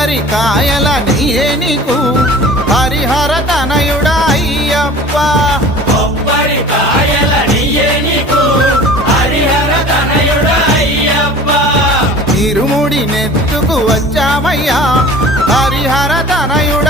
కొబ్బరికాయల నీయే నీకు హరిహర తనయుడా అయ్యప్ప కొబ్బరికాయల నీయే నీకు హరిహర తనయుడా అయ్యప్ప ఇరుముడి నెత్తుకు వచ్చామయ్యా హరిహర తనయుడా